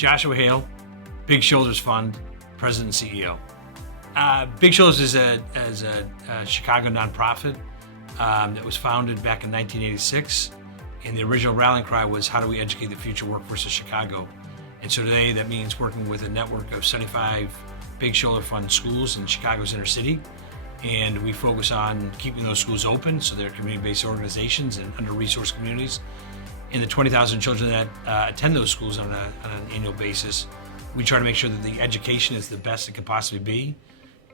Joshua Hale, Big Shoulders Fund, President and CEO. Big Shoulders is a Chicago nonprofit that was founded back in 1986. And the original rallying cry was, how do we educate the future workforce of Chicago? And so today that means working with a network of 75 Big Shoulder Fund schools in Chicago's inner city. And we focus on keeping those schools open so they're community-based organizations and under-resourced communities. And the 20,000 children that attend those schools on an annual basis, we try to make sure that the education is the best it could possibly be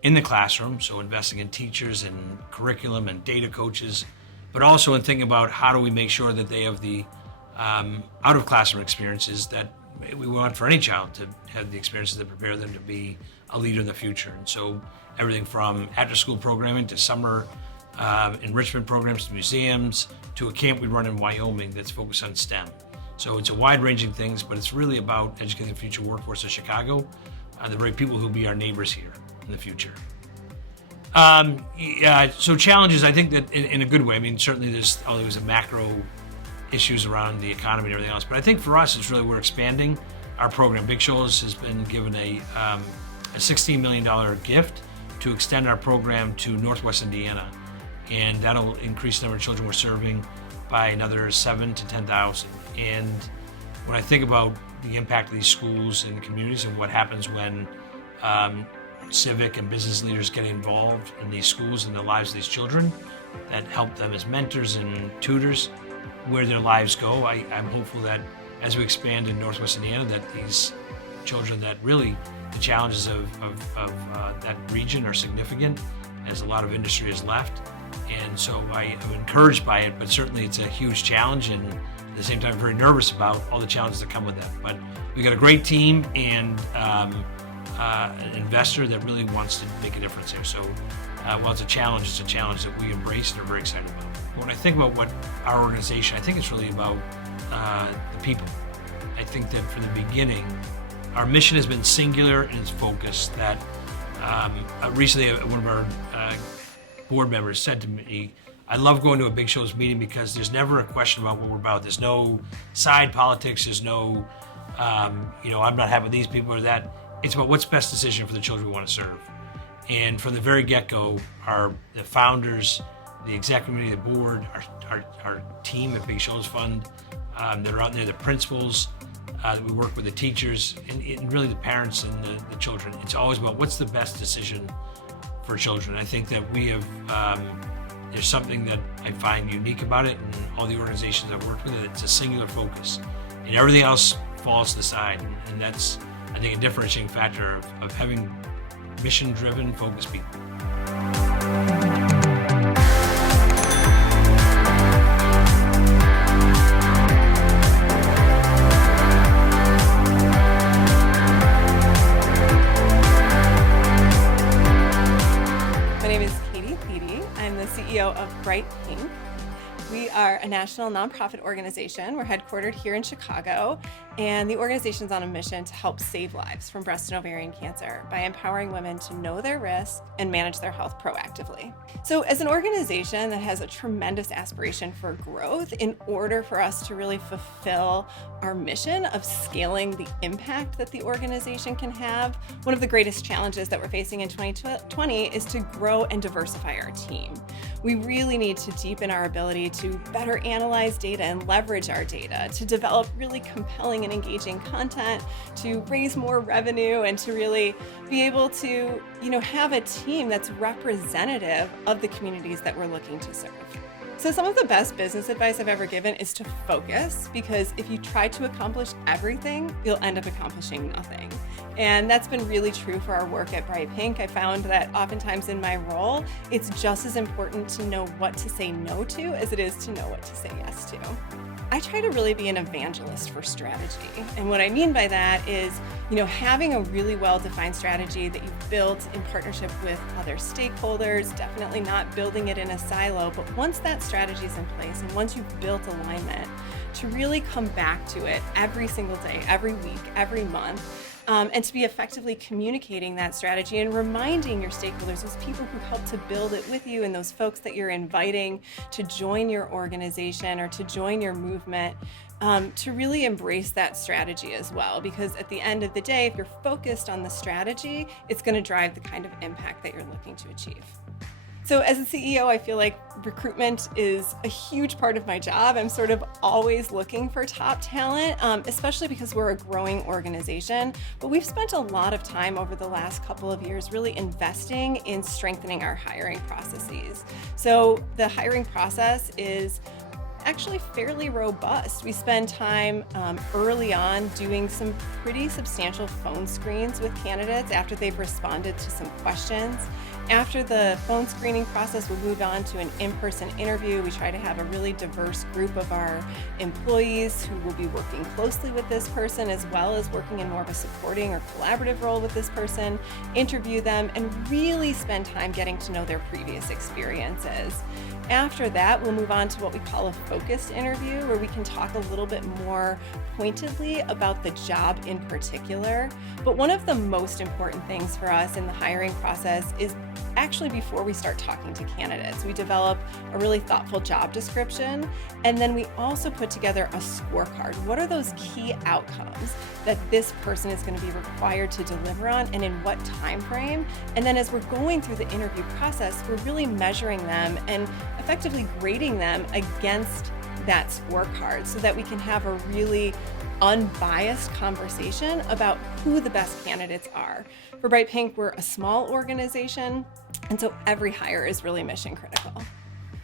in the classroom, so investing in teachers and curriculum and data coaches, but also in thinking about how do we make sure that they have the out-of-classroom experiences that we want for any child to have, the experiences that prepare them to be a leader in the future. And so everything from after-school programming to summer enrichment programs to museums to a camp we run in Wyoming that's focused on STEM. So it's a wide-ranging things, but it's really about educating the future workforce of Chicago, the very people who will be our neighbors here in the future. So challenges, I think that in a good way. I mean, certainly there's always a macro issues around the economy and everything else, but I think for us, it's really we're expanding our program. Big Shoulders has been given a $16 million gift to extend our program to Northwest Indiana, and that'll increase the number of children we're serving by another 7,000 to 10,000. And when I think about the impact of these schools and the communities and what happens when civic and business leaders get involved in these schools and the lives of these children that help them as mentors and tutors where their lives go, I'm hopeful that as we expand in Northwest Indiana, that these children, that really the challenges of that region are significant, as a lot of industry has left. And so I am encouraged by it, but certainly it's a huge challenge, and at the same time very nervous about all the challenges that come with that. But we got a great team and an investor that really wants to make a difference here. So while it's a challenge that we embrace and are very excited about. When I think about what our organization, I think it's really about the people. I think that from the beginning, our mission has been singular in its focus. That recently one of our board members said to me, I love going to a Big Shoulders meeting because there's never a question about what we're about. There's no side politics. There's no, I'm not having these people or that. It's about what's best decision for the children we want to serve. And from the very get-go, the founders, the executive committee, the board, our team at Big Shoulders Fund that are out there, the principals, we work with the teachers, and really the parents and the children. It's always about what's the best decision for children. I think that we have, there's something that I find unique about it, and all the organizations I've worked with, it's a singular focus. And everything else falls to the side. And that's, I think, a differentiating factor of having mission-driven, focused people. Thiede. I'm the CEO of Bright Pink. We are a national nonprofit organization. We're headquartered here in Chicago, and the organization's on a mission to help save lives from breast and ovarian cancer by empowering women to know their risk and manage their health proactively. So as an organization that has a tremendous aspiration for growth, in order for us to really fulfill our mission of scaling the impact that the organization can have, one of the greatest challenges that we're facing in 2020 is to grow and diversify our team. We really need to deepen our ability to better analyze data and leverage our data, to develop really compelling and engaging content, to raise more revenue, and to really be able to, have a team that's representative of the communities that we're looking to serve. So some of the best business advice I've ever given is to focus, because if you try to accomplish everything, you'll end up accomplishing nothing. And that's been really true for our work at Bright Pink. I found that oftentimes in my role, it's just as important to know what to say no to as it is to know what to say yes to. I try to really be an evangelist for strategy. And what I mean by that is, having a really well-defined strategy that you've built in partnership with other stakeholders, definitely not building it in a silo, but once that strategy is in place and once you've built alignment, to really come back to it every single day, every week, every month, and to be effectively communicating that strategy and reminding your stakeholders, those people who help to build it with you and those folks that you're inviting to join your organization or to join your movement, to really embrace that strategy as well. Because at the end of the day, if you're focused on the strategy, it's going to drive the kind of impact that you're looking to achieve. So as a CEO, I feel like recruitment is a huge part of my job. I'm sort of always looking for top talent, especially because we're a growing organization. But we've spent a lot of time over the last couple of years really investing in strengthening our hiring processes. So the hiring process is actually fairly robust. We spend time early on doing some pretty substantial phone screens with candidates after they've responded to some questions. After the phone screening process, we'll move on to an in-person interview. We try to have a really diverse group of our employees who will be working closely with this person, as well as working in more of a supporting or collaborative role with this person, interview them, and really spend time getting to know their previous experiences. After that, we'll move on to what we call a focused interview, where we can talk a little bit more pointedly about the job in particular. But one of the most important things for us in the hiring process is actually before we start talking to candidates. We develop a really thoughtful job description, and then we also put together a scorecard. What are those key outcomes that this person is going to be required to deliver on, and in what time frame? And then as we're going through the interview process, we're really measuring them and effectively grading them against that scorecard so that we can have a really unbiased conversation about who the best candidates are. For Bright Pink, we're a small organization, and so every hire is really mission critical.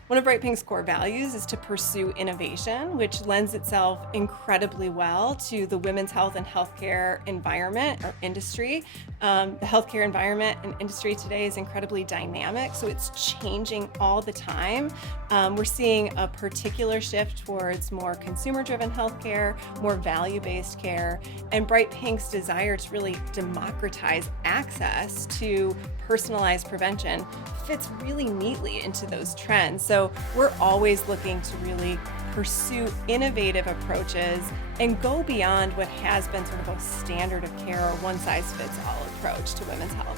One of Bright Pink's core values is to pursue innovation, which lends itself incredibly well to the women's health and healthcare environment or industry. The healthcare environment and industry today is incredibly dynamic, so it's changing all the time. We're seeing a particular shift towards more consumer-driven healthcare, more value-based care, and Bright Pink's desire to really democratize access to personalized prevention fits really neatly into those trends. So we're always looking to really pursue innovative approaches and go beyond what has been sort of a standard of care or one-size-fits-all approach to women's health.